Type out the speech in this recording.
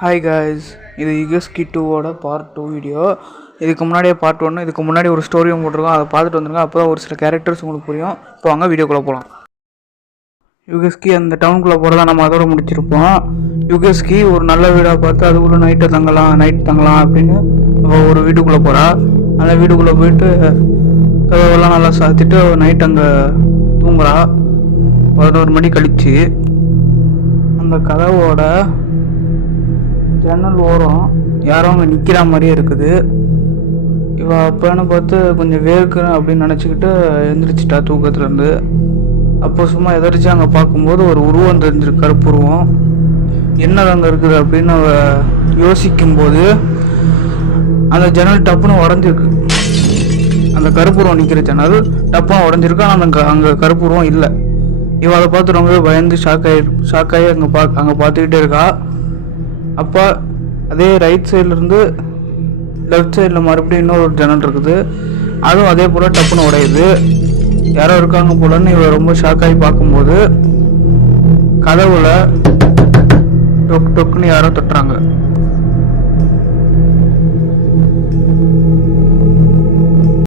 Hi guys, இது யுகஸ்கி 2ஓட part 2 video. இதுக்கு முன்னாடியே பார்ட் 1, இதுக்கு முன்னாடி ஒரு ஸ்டோரியும் போட்டிருக்கோம். அதை பார்த்துட்டு வந்துருங்க. அப்போ தான் ஒரு சில கேரக்டர்ஸ் உங்களுக்கு புரியும். இப்போ வாங்க வீடியோக்குள்ளே போகலாம். யுகஸ்கி அந்த டவுனுக்குள்ளே போகிறதா நம்ம அதோட முடிச்சிருப்போம். யுகஸ்கி ஒரு நல்ல வீடாக பார்த்து அதுக்குள்ளே நைட்டு தங்கலாம் அப்படின்னு ஒரு வீட்டுக்குள்ளே போகிறா. அந்த வீட்டுக்குள்ளே போயிட்டு கதவெல்லாம் நல்லா சாத்திட்டு நைட் அங்கே தூங்குறா. 11 மணி கழிச்சு அந்த கதவோட ஜன்னல் ஓரம் யாரோ அங்கே நிற்கிற மாதிரியே இருக்குது. இவள் அப்போன்னு பார்த்து கொஞ்சம் வேர்க்கிறேன் அப்படின்னு நினச்சிக்கிட்டு எழுந்திரிச்சிட்டா தூக்கத்துலேருந்து. அப்போ சும்மா எதிர்த்து அங்கே பார்க்கும்போது ஒரு உருவம் தெரிஞ்சிருக்கு, கருப்புருவம். என்னது அங்கே இருக்குது அப்படின்னு அவள் யோசிக்கும்போது அந்த ஜன்னல் டப்புன்னு உடஞ்சிருக்கு. அந்த கருப்புருவம் நிற்கிற ஜன்னல் டப்புன்னு உடஞ்சிருக்கு. ஆனால் அங்கே கருப்புருவம் இல்லை. இவள் அதை பார்த்து ரொம்ப பயந்து ஷாக்காகி அங்கே பார்த்துக்கிட்டே இருக்கா. அப்போ அதே ரைட் சைட்லேருந்து லெஃப்ட் சைடில் மறுபடியும் இன்னொரு ஜன்னல் இருக்குது. அதுவும் அதே போல் டப்புன்னு உடையுது. யாரோ இருக்காங்க போலன்னு இவ ரொம்ப ஷாக்காகி பார்க்கும்போது கதவுல டொக்குன்னு யாரோ தட்டுறாங்க.